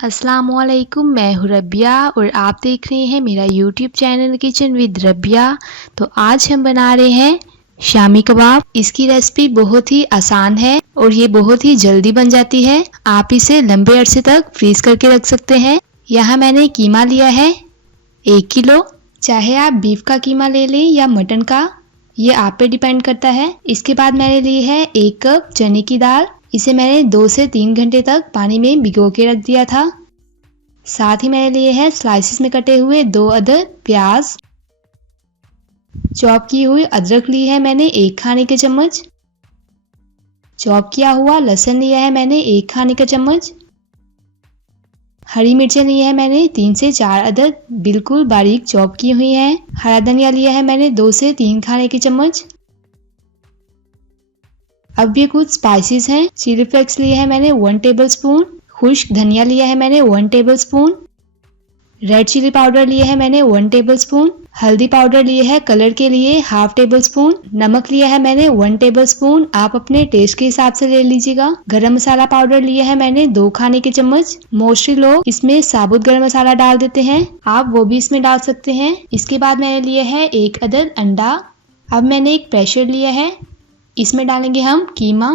अस्सलामुअलैकुम, मैं हूँ रबिया और आप देख रहे हैं मेरा YouTube channel kitchen with Rabia. तो आज हम बना रहे हैं शामी कबाब। इसकी रेसिपी बहुत ही आसान है और ये बहुत ही जल्दी बन जाती है। आप इसे लंबे अरसे तक फ्रीज करके रख सकते हैं। यहाँ मैंने कीमा लिया है 1 किलो। चाहे आप बीफ का कीमा ले लें या मटन का, ये आप पे डिपेंड करता है। इसके बाद मैंने ली है 1 कप चने की दाल। इसे मैंने 2 से 3 घंटे तक पानी में भिगो के रख दिया था। साथ ही मैंने लिए हैं स्लाइसिस में कटे हुए 2 अदद प्याज। चॉप की हुई अदरक ली है मैंने 1 खाने के चम्मच। चॉप किया हुआ लहसुन लिया है मैंने 1 खाने का चम्मच। हरी मिर्चें ली है मैंने 3 से 4 अदद, बिल्कुल बारीक चॉप की हुई हैं। हरा धनिया लिया है मैंने 2 से 3 खाने के चम्मच। अब ये कुछ स्पाइसेस हैं। चिली फ्लेक्स लिए है मैंने 1 टेबलस्पून। खुश्क धनिया लिया है मैंने 1 टेबलस्पून। रेड चिली पाउडर लिए है मैंने 1 टेबलस्पून। हल्दी पाउडर लिए है कलर के लिए हाफ टेबल स्पून। नमक लिया है मैंने 1 टेबलस्पून, आप अपने टेस्ट के हिसाब से ले लीजिएगा। गरम मसाला पाउडर लिया है मैंने 2 खाने के चम्मच। मोस्टली लोग इसमें साबुत गरम मसाला डाल देते हैं, आप वो भी इसमें डाल सकते हैं। इसके बाद मैंने लिया है 1 अदद अंडा। अब मैंने एक प्रेशर लिया है, इसमें डालेंगे हम कीमा।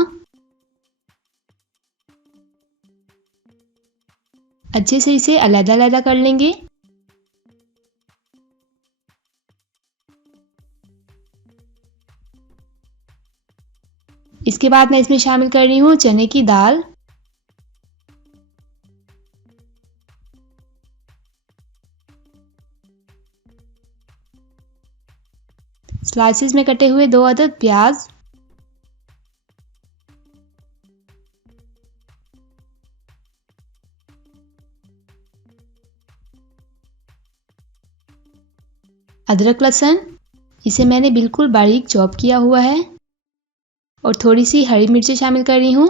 अच्छे से इसे अलग-अलग कर लेंगे। इसके बाद मैं इसमें शामिल कर रही हूँ चने की दाल। स्लाइसिस में कटे हुए 2 अदद प्याज। अदरक लहसुन, इसे मैंने बिल्कुल बारीक चॉप किया हुआ है। और थोड़ी सी हरी मिर्ची शामिल कर रही हूँ।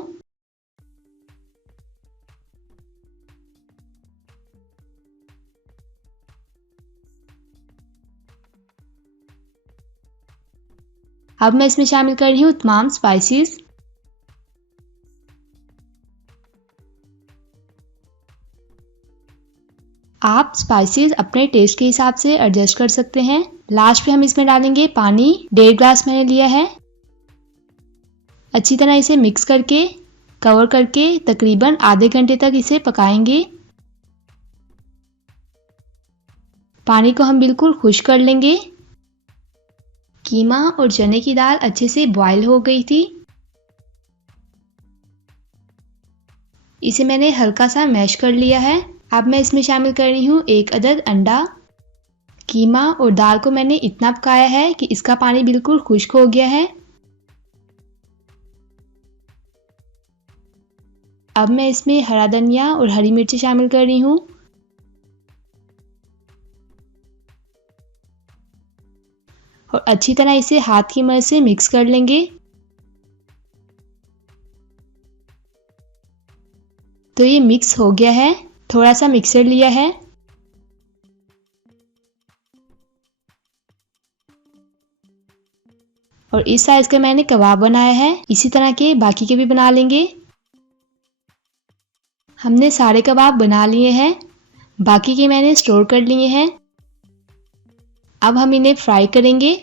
अब मैं इसमें शामिल कर रही हूँ तमाम स्पाइसेस। आप स्पाइसेस अपने टेस्ट के हिसाब से एडजस्ट कर सकते हैं। लास्ट पे हम इसमें डालेंगे पानी, 1.5 ग्लास मैंने लिया है। अच्छी तरह इसे मिक्स करके कवर करके तकरीबन आधे घंटे तक इसे पकाएंगे। पानी को हम बिल्कुल खुश्क कर लेंगे। कीमा और चने की दाल अच्छे से बॉईल हो गई थी। इसे मैंने हल्का सा मैश कर लिया है। अब मैं इसमें शामिल कर रही हूँ 1 अदद अंडा। कीमा और दाल को मैंने इतना पकाया है कि इसका पानी बिल्कुल खुश्क हो गया है। अब मैं इसमें हरा धनिया और हरी मिर्ची शामिल कर रही हूँ। और अच्छी तरह इसे हाथ की मदद से मिक्स कर लेंगे। तो ये मिक्स हो गया है। थोड़ा सा मिक्सर लिया है। और इस साइज का मैंने कबाब बनाया है। इसी तरह के बाकी के भी बना लेंगे। हमने सारे कबाब बना लिए हैं, बाकी के मैंने स्टोर कर लिए हैं। अब हम इन्हें फ्राई करेंगे।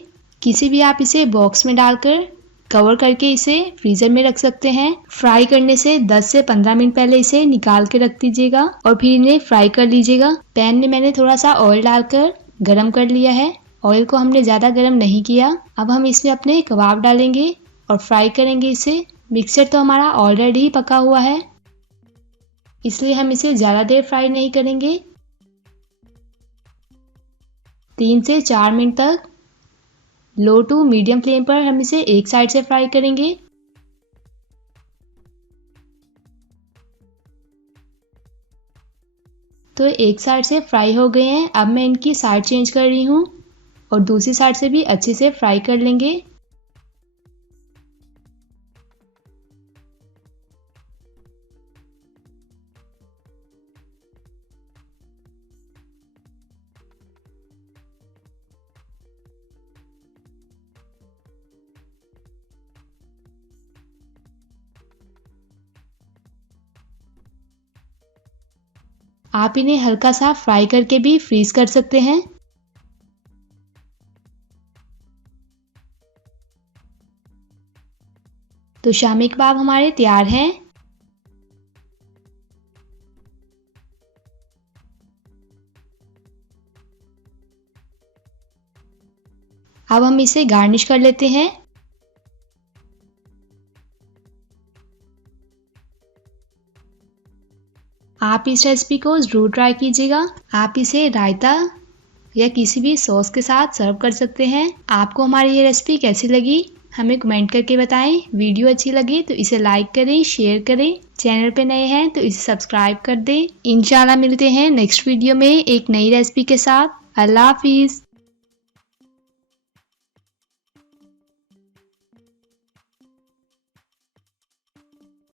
किसी भी आप इसे बॉक्स में डालकर कवर करके इसे फ्रीजर में रख सकते हैं। फ्राई करने से 10 से 15 मिनट पहले इसे निकाल के रख दीजिएगा और फिर इन्हें फ्राई कर लीजिएगा। पैन में मैंने थोड़ा सा ऑयल डालकर गरम कर लिया है। ऑयल को हमने ज़्यादा गरम नहीं किया। अब हम इसमें अपने कबाब डालेंगे और फ्राई करेंगे इसे। मिक्सर तो हमारा ऑलरेडी पका हुआ है, इसलिए हम इसे ज़्यादा देर फ्राई नहीं करेंगे। 3 से 4 मिनट तक लो टू मीडियम फ्लेम पर हम इसे एक साइड से फ्राई करेंगे। तो एक साइड से फ्राई हो गए हैं। अब मैं इनकी साइड चेंज कर रही हूँ और दूसरी साइड से भी अच्छे से फ्राई कर लेंगे। आप इन्हें हल्का सा फ्राई करके भी फ्रीज कर सकते हैं। तो शामी कबाब हमारे तैयार हैं। अब हम इसे गार्निश कर लेते हैं। आप इस रेसिपी को जरूर ट्राई कीजिएगा। आप इसे रायता या किसी भी सॉस के साथ सर्व कर सकते हैं। आपको हमारी ये रेसिपी कैसी लगी हमें कमेंट करके बताएं। वीडियो अच्छी लगी तो इसे लाइक करें, शेयर करें। चैनल पे नए हैं तो इसे सब्सक्राइब कर दें। इंशाल्लाह मिलते हैं नेक्स्ट वीडियो में एक नई रेसिपी के साथ। अल्लाह हाफिज।